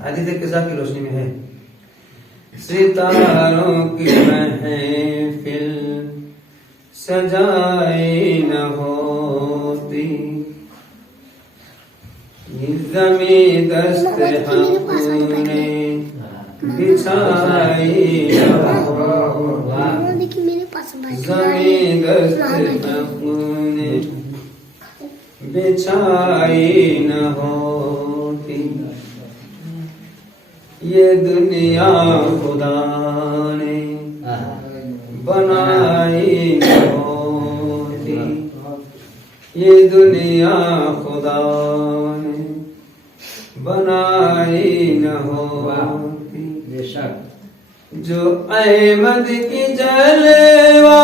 حدیث قصہ کی روشنی میں ہے ستاروں کی محفل سجائی نہ ہوتی زمین دست حق نے بچھائی نہ ہوتی زمین دست حق نے بچھائی نہ ہوتی یہ دنیا خدا نے بنائی نہ ہوتی یہ دنیا خدا نے بنائی نہ ہوتی جو احمد کی جلوہ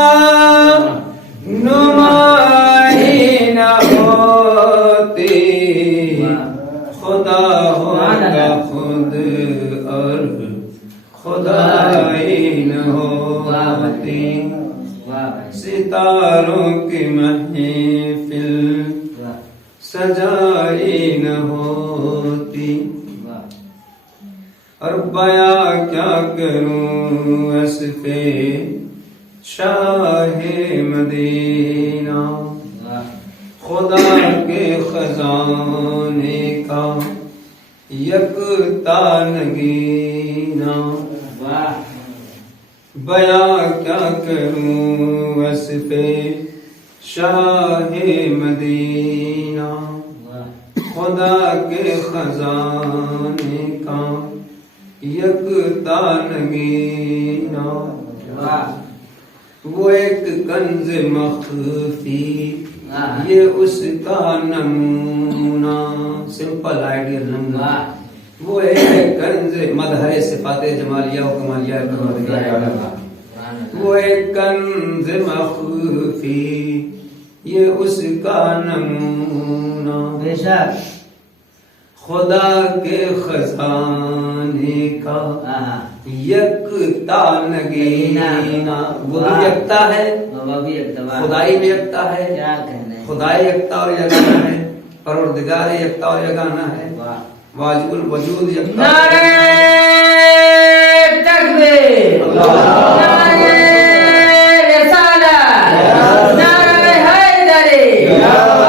نمائی نہ ہوتی خدا ہوگا خود اور خدائی نہ ہوتی ستاروں کی محفل سجائی نہ ہوتی اور بیاں کیا کروں اس پہ شاہ مدینہ خدا کے خزانے کا یکتا نگینا بیاں کیا کروں اس پہ شاہ مدینہ خدا کے خزانے کا یکتا نگینا وہ ایک کنز مخفی یہ اس کا نمونہ سمپل آئیڈیل نمونہ وہ ایک کنز مظہر صفات جمالیہ و کمالیہ وہ ایک کنز مخفی یہ اس کا نمونہ بے شک خدا کے خزانے کا یکتا نگینا وہ بھی یکتا ہے خدائی بھی یکتا ہے خدائی یکتا اور یگانا ہے پروردگار یکتا اور یگانا ہے واجب الوجود یکتا نعرہ تکبیر نعرہ رسالت نعرہ حیدری نعرہ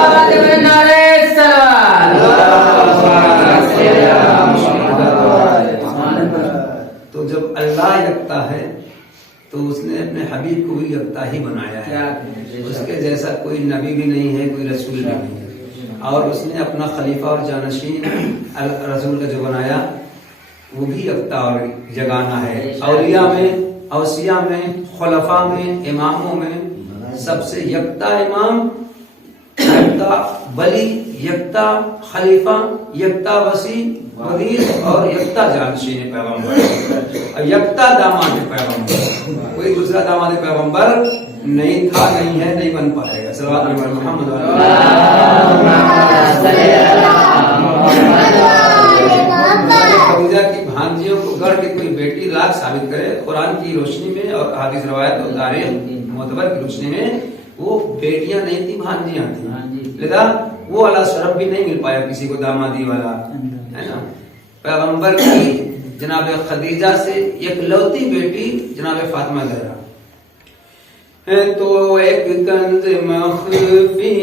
تو جب اللہ یکتا ہے تو اس نے اپنے حبیب کو بھی یکتا ہی بنایا ہے اس کے جیسا کوئی نبی بھی نہیں ہے کوئی رسول بھی نہیں ہے اور اس نے اپنا خلیفہ اور جانشین رسول کا جو بنایا وہ بھی یکتا اور یگانا ہے اولیاء میں اوصیاء میں خلفاء میں اماموں میں سب سے یکتا امام یکتا ولی یکتا خلیفہ یکتا وسیع وزیر اور یکتا جانشین پیغمبر اور یکتا داماد پیغمبر کوئی دوسرا داماد پیغمبر نہیں تھا نہیں ہے نہیں بن پائے گا صلوات علی محمد خدیجہ کی بھانجیوں کو گھر کے کوئی بیٹی لاکھ ثابت کرے قرآن کی روشنی میں اور حدیث روایت اور تاریخ معتبر کی روشنی میں وہ بیٹیاں نہیں تھی بھانجیاں تھیں لذا وہ علی شرف بھی نہیں مل پایا کسی کو دامادی والا ہے نا پیغمبر کی جناب خدیجہ سے ایک لوتی بیٹی جناب فاطمہ زہرا ہے تو ایک کنز مخفی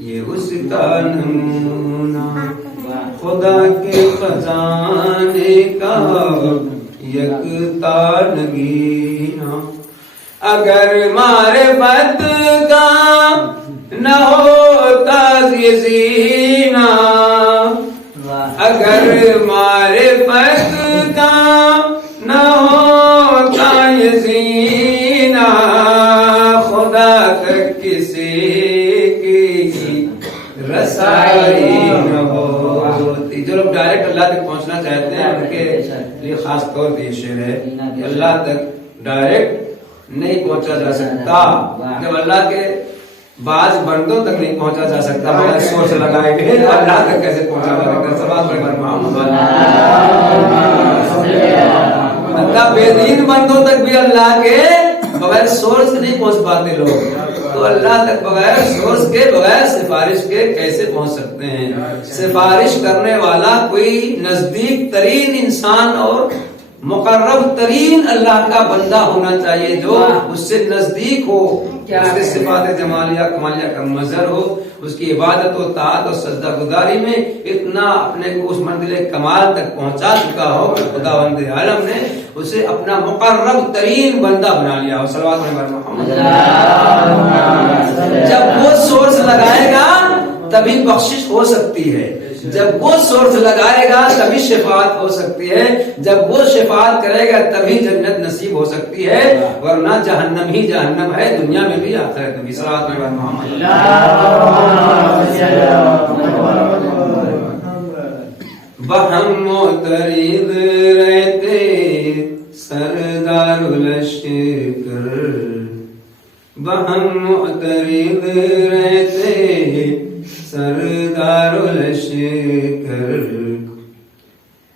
یہ اس کا نمونہ خدا کے خزانے کا یکتا نگینا اگر معرفت کا نہ ہوتا یہ زینہ اگر معرفت کا نہ ہوتا یہ زینہ خدا تک کسی کی رسائی نہ ہوتی جو لوگ ڈائریکٹ اللہ تک پہنچنا چاہتے ہیں ان کے لیے خاص طور پر یہ شعر ہے کہ اللہ تک ڈائریکٹ نہیں پہنچا جا سکتا جب اللہ کے بعض بندوں تک نہیں پہنچا جا سکتا بغیر سوچ لگائے گئے اللہ تک کیسے پہنچا جا سکتا سبحان اللہ محمد اللہ بے دین بندوں تک بھی اللہ کے بغیر سوچ سے نہیں پہنچ پاتے لوگ تو تو اللہ تک بغیر سورس کے بغیر سفارش کے کیسے پہنچ سکتے ہیں؟ سفارش کرنے والا کوئی نزدیک ترین انسان اور مقرب ترین اللہ کا بندہ ہونا چاہیے جو اس سے نزدیک ہو، اس کے صفات جمالیہ کمالیہ کا مظہر ہو، اس کی عبادت و طاعت اور سجدہ گزاری میں اتنا اپنے کو اس منزل کمال تک پہنچا چکا ہو کہ خداوند عالم نے اسے اپنا مقرب ترین بندہ بنا لیا ہو۔ صلوات محمد۔ جب وہ سورس لگائے گا تبھی بخشش ہو سکتی ہے، جب وہ سورس لگائے گا تبھی شفاعت ہو سکتی ہے، جب وہ شفاعت کرے گا تبھی جنت نصیب ہو سکتی ہے، ورنہ جہنم ہی جہنم ہے، دنیا میں بھی آخرت میں بھی۔ صلوات محمد۔ بہم معترض رہتے سردار لشکر، بہم معترض رہتے سردار لشکر،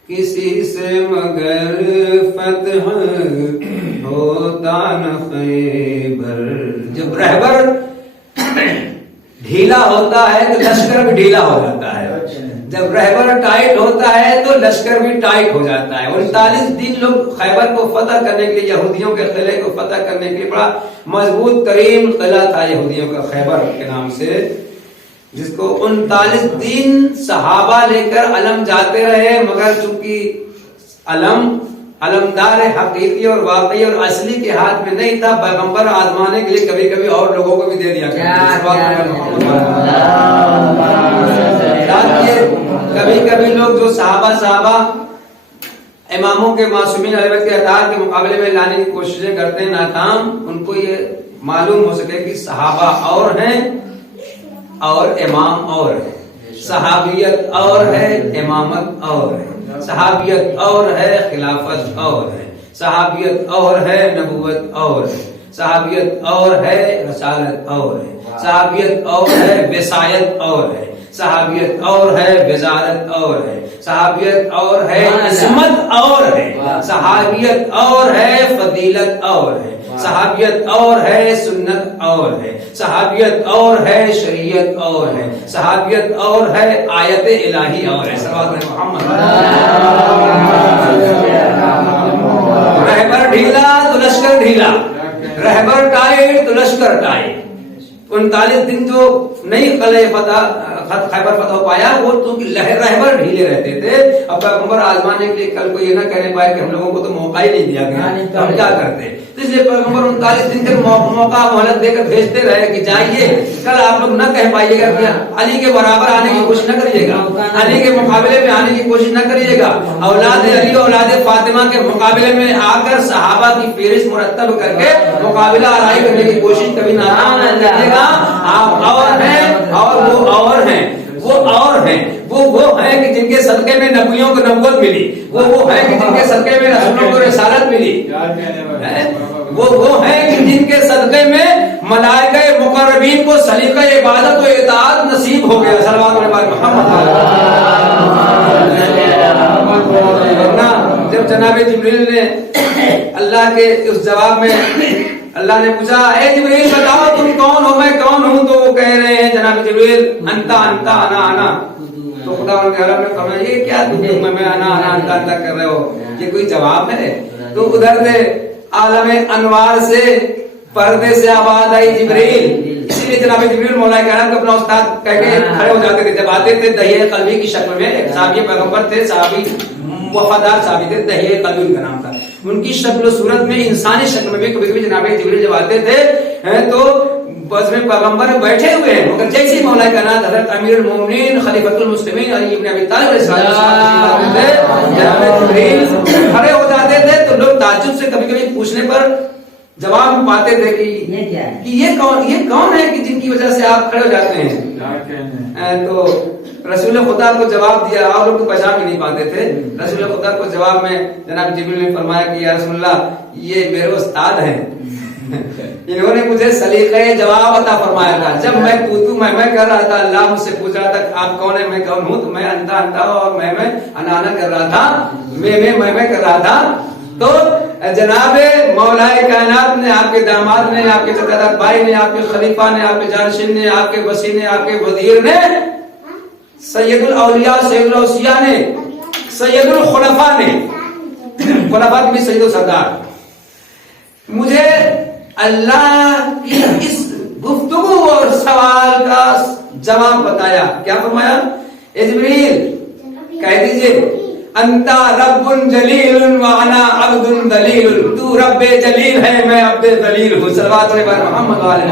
کسی سے مگر فتح ہوتا نہ خیبر۔ جب رہبر ڈھیلا ہوتا ہے تو لشکر بھی ڈھیلا ہو جاتا ہے، جب رہبر ٹائٹ ہوتا ہے تو لشکر بھی ٹائٹ ہو جاتا ہے۔ 39 دن لوگ خیبر کو فتح کرنے کے لیے، یہودیوں کے قلعے کو فتح کرنے کے لیے، بڑا مضبوط ترین قلعہ تھا یہودیوں کا خیبر کے نام سے، جس کو 39 دن صحابہ لے کر علم جاتے رہے، مگر چونکہ علمدار حقیقی اور واقعی اور اصلی کے ہاتھ میں نہیں تھا، پیغمبر آزمانے کے لیے کبھی کبھی اور لوگوں کو بھی دے دیا کبھی کبھی لوگ جو صحابہ اماموں کے معصومین علیہ کے اطاعت کے مقابلے میں لانے کی کوششیں کرتے ہیں، ناکام، ان کو یہ معلوم ہو سکے کہ صحابہ اور ہیں اور امام اور ہے، صحابیت اور ہے، امامت اور ہے، صحابیت اور ہے، خلافت اور ہے، صحابیت اور ہے، نبوت اور ہے، صحابیت اور ہے، رسالت اور ہے، صحابیت اور ہے، وصایت اور ہے، صحابیت اور ہے، وزارت اور ہے، صحابیت اور ہے، عصمت اور ہے، صحابیت اور ہے، فضیلت اور ہے، صحابیت اور ہے، سنت اور ہے، صحابیت اور ہے، شریعت اور ہے، صحابیت اور ہے، آیت الہی اور ہے۔ صلوات محمد۔ رہبر ڈھیلا تو لشکر ڈھیلا، رہبر ٹائٹ تو لشکر ٹائٹ۔ 39 دن جو نہیں خیبر فتح ہو پایا وہ تو رہبر ڈھیلے رہتے تھے۔ اب پیغمبر آزمانے کے لیے کل کو یہ نہ کہنے پائے کہ ہم لوگوں کو تو موقع ہی نہیں دیا گیا، تو ہم کیا کرتے؟ اس لیے پیغمبر 39 دن کے موقع مہلت دے کر بھیجتے رہے کہ جائیے، کل آپ لوگ نہ کہہ پائیے گا کہ علی کے برابر آنے کی کوشش نہ کریے گا، علی کے مقابلے میں آنے کی کوشش نہ کریے گا، اولاد علی اولاد فاطمہ کے مقابلے میں آ کر صحابہ کی فہرست مرتب کر کے مقابلہ آرائی کرنے کی کوشش کبھی ناکام نہ کریے گا۔ آپ اور ہیں اور وہ اور ہیں، وہ اور ہیں، وہ ہیں کہ جن کے صدقے میں نبیوں کو نبوت ملی، وہ ہیں کہ جن کے صدقے میں رسولوں کو رسالت ملی، وہ ہیں کہ جن کے صدقے میں ملائکہ مقربین کو سلیقہ عبادت و اطاعت نصیب ہو گیا۔ صلوات محمد۔ جب جناب جبریل نے اللہ کے اس جواب میں اللہ نے پوچھا اے جبریل بتاؤ تم کون ہو، میں کون ہوں، تو وہ کہہ رہے ہیں جناب جبریل انتا انتا انا انا، تو خدا ان کے عالم نے فرمایا یہ کیا تم میں انا انا انتا انتا کر رہے ہو، یہ کوئی جواب ہے؟ تو ادھر سے عالم انوار سے پردے سے آواز آئی جبریل، اسی لیے جناب جبریل مولا کرام کو اپنا استاد کہہ کے کھڑے ہو جاتے تھے جب آتے تھے دہیہ قلبی کی شکل میں۔ ایک صحابی پیغمبر تھے، صحابی وفادار صحابی تھے، دہیہ قلبی ان کا نام تھا، ان کی شکل و صورت میں انسانی شکل میں بھی کبھی کبھی جناب جبریل جب آتے تھے تو بس میں پیغمبر بیٹھے ہوئے ہیں، مگر جیسے مولا کا نام حضرت امیر المومنین خلیفۃ المسلمین علی ابن ابی طالب علیہ السلام جناب جبریل کھڑے ہو جاتے تھے تو لوگ تعجب سے کبھی کبھی پوچھنے پر جواب پاتے تھے کہ یہ کون ہے کہ جن کی وجہ سے آپ کھڑے ہو جاتے ہیں؟ تو رسول خدا کو جواب دیا، آپ لوگ تو پہچان بھی نہیں پاتے تھے۔ رسول خدا کو جواب میں جناب جبریل نے فرمایا کہ یا رسول اللہ یہ میرے استاد ہیں، انہوں نے مجھے سلیقہ جواب عطا فرمایا تھا، جب میں پوچھوں میں کر رہا تھا، اللہ مجھ سے پوچھ رہا تھا آپ کون ہیں، میں کون ہوں، تو میں انتا انتا اور میں انا انا کر رہا تھا، میں کر رہا تھا، تو جناب مولا کائنات نے، آپ کے داماد نے، آپ کے چچا بھائی نے، آپ کے خلیفہ نے، آپ کے جانشین نے، آپ کے وزیر نے، آپ کے وزیر نے، سید الاولیاء سید الاوصیاء نے، سید الخلفاء نے، خلفاء بھی سید و سردار، مجھے اللہ کی اس گفتگو اور سوال کا جواب بتایا. کیا فرمایا؟ اے جبریل کہہ دیجئے انتا رب جلیل وانا عبد دلیل، تو رب جلیل ہے میں عبد دلیل ہوں. صلوات علی محمد وعلی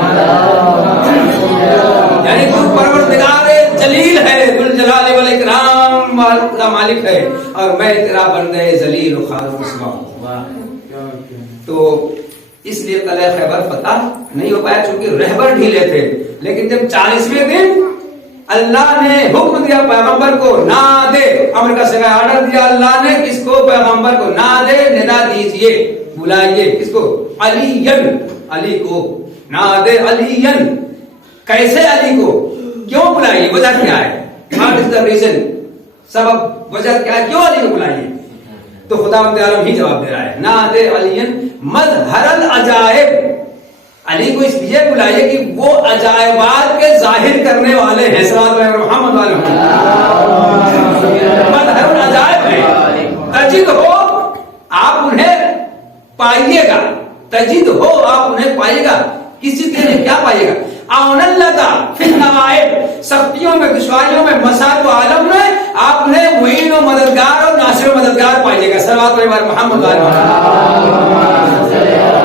یعنی تو پروردگار جلیل ہے، ذل جلال والاکرام کا مالک ہے، اور میں تیرا بندہ ذلیل و خار و رسوا ہوں. تو اس لیے قلعہ خیبر فتح نہیں ہو پایا چونکہ رہبر ڈھیلے تھے. لیکن جب 40ویں دن اللہ نے حکم دیا پیغمبر کو نہ دے، امر کا سگا آرڈر دیا اللہ نے کس کو؟ پیغمبر کو. نہ دے ندا دیجئے، بلائیے کس کو؟ علی کو. نہ دے علیین. کیسے علی کو؟ کیوں بلائیے؟ وجہ کیا ہے؟ What is the reason؟ سبب وجہ کیا ہے؟ کیوں علی کو بلائیے؟ تو خداوند عالم ہی جواب دے رہا ہے. نہ دے علیین مظہر العجائب. علی کو اس لیے بلائیے کہ وہ عجائبات کے ظاہر کرنے والے ہیں. صلوات علی محمد وعلی مظہر العجائب ہے. تجد ہو آپ انہیں پائیے گا، تجد ہو آپ انہیں پائیے گا. کسی طرح کیا پائیے گا؟ اعون اللہ فی النوائب، سختیوں میں، دشواریوں میں، مصائب و عالم میں آپ انہیں معین و مددگار اور ناصر و مددگار پائیے گا. صلوات علی محمد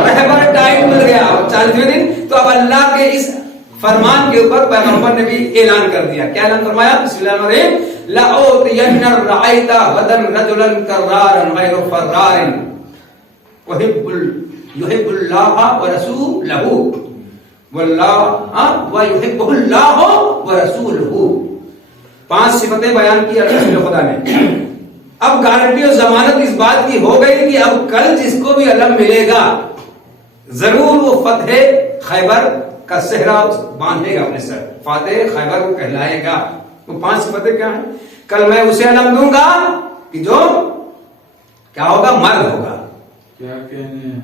رہبر ٹائم مل گیا 40ویں دن. تو اب اللہ کے اس فرمان کے اوپر پیغمبر نے بھی اعلان کر دیا. کیا اعلان فرمایا؟ بسم اللہ الرحمن الرحیم لأوتین الرعیت غدا رجلا کرارا غیر فرار یحب اللہ ورسولہ واللہ ویحبہ اللہ ورسولہ. 5 صفتیں بیان کی رسول خدا نے. اب گارنٹی اور ضمانت اس بات کی ہو گئی کہ اب کل جس کو بھی علم ملے گا ضرور وہ فتح خیبر کا صحرا باندھے گا اپنے سر، فاتح خیبر کو کہلائے گا. وہ 5 صفتیں کیا ہیں؟ کل میں اسے علم دوں گا کہ جو کیا ہوگا؟ مرد ہوگا. کیا کہنے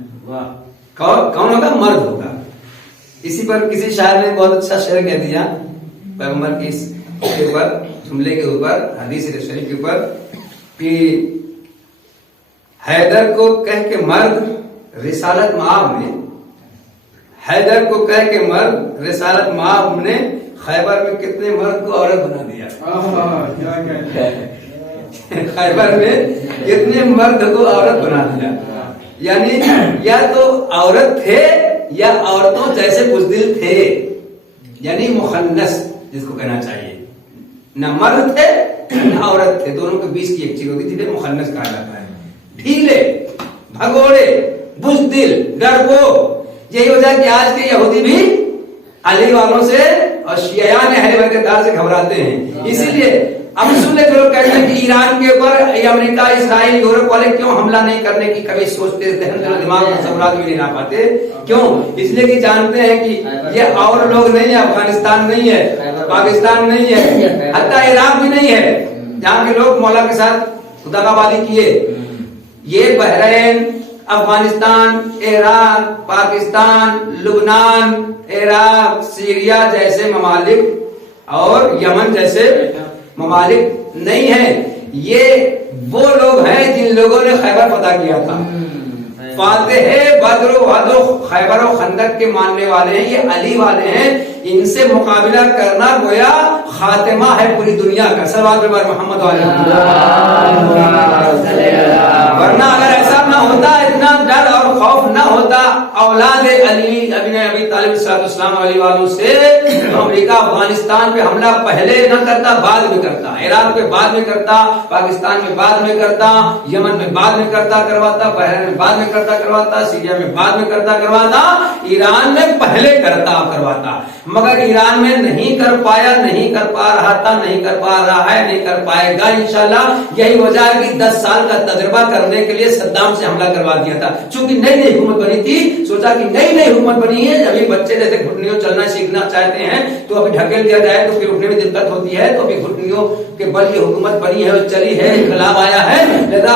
کون ہوگا؟ مرد ہوگا. اسی پر کسی شاعر نے بہت اچھا شعر کہہ دیا پیغمبر کی اس کے اوپر، جملے کے اوپر، حدیث شریف کے اوپر کہ حیدر کو کہہ کے مرد رسالت مآب نے، حیدر کو کہہ کے مرد رسالت مآب نے خیبر میں کتنے مرد کو عورت بنا دیا. خیبر میں کتنے مرد کو عورت بنا دیا. یعنی یا تو عورت تھے یا عورتوں جیسے بزدل تھے، یعنی مخنث جس کو کہنا چاہیے. نہ مرد تھے نہ عورت تھے، دونوں کے بیچ کی ایک چیز ہوتی تھی، مخنث کہا جاتا ہے. ڈھیلے، بھگوڑے، بزدل، ڈرپوک. یہی وجہ کہ آج کے یہودی بھی علی والوں سے اور شیعیان اہل بیت دار سے گھبراتے ہیں. اسی لیے اب سننے جو لوگ کہتے ہیں کہ ایران کے اوپر امریکہ، اسرائیل، یورپ والے کیوں حملہ نہیں کرنے کی کبھی سوچتے، دماغ میں تصورات بھی نہیں لا پاتے. کیوں؟ اس لیے کہ جانتے ہیں کہ یہ اور لوگ نہیں ہے، افغانستان نہیں ہے، پاکستان نہیں ہے، حتیٰ عراق بھی نہیں ہے جہاں کے لوگ مولا کے ساتھ دغابازی کیے. یہ بحرین، افغانستان، عراق، پاکستان، لبنان، عراق، سیریا جیسے ممالک اور یمن جیسے ممالک نہیں ہیں. یہ وہ لوگ ہیں جن لوگوں نے خیبر فتح کیا تھا. فاتح بدر و وعد و خیبر و خندق کے ماننے والے ہیں، یہ علی والے ہیں. ان سے مقابلہ کرنا گویا خاتمہ ہے پوری دنیا کا. صلوات محمد علیہ. ورنہ اگر ایسا نہ ہوتا، اتنا ڈر اور خوف نہ ہوتا اولاد علی ابی طالب السلام علیہ والوں سے، تو امریکہ افغانستان پہ حملہ پہلے نہ کرتا، بعد میں کرتا. عراق پہ بعد میں کرتا، پاکستان میں بعد میں کرتا، یمن میں بعد میں کرتا کرواتا، بحرین میں بعد میں کرتا کرواتا، سیریا میں بعد میں کرتا کرواتا، ایران میں پہلے کرتا کرواتا. مگر ایران میں نہیں کر پایا، نہیں کر پا رہا تھا، نہیں کر پا رہا ہے، نہیں کر پائے گا انشاءاللہ. یہی وجہ ہے کہ 10 سال کا تجربہ کرنے کے لیے صدام سے حملہ کروا دیا تھا. چونکہ نئی نئی حکومت بنی تھی، سوچا کہ نئی نئی حکومت بنی ہے، ابھی بچے جیسے گھٹنیوں چلنا سیکھنا چاہتے ہیں تو ابھی ڈھکیل دیا جائے تو پھر اٹھنے میں دقت ہوتی ہے، تو ابھی گھٹنیوں کے بل یہ حکومت بنی ہے اور چلی ہے، انقلاب آیا ہے، لہذا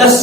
10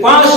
5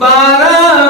12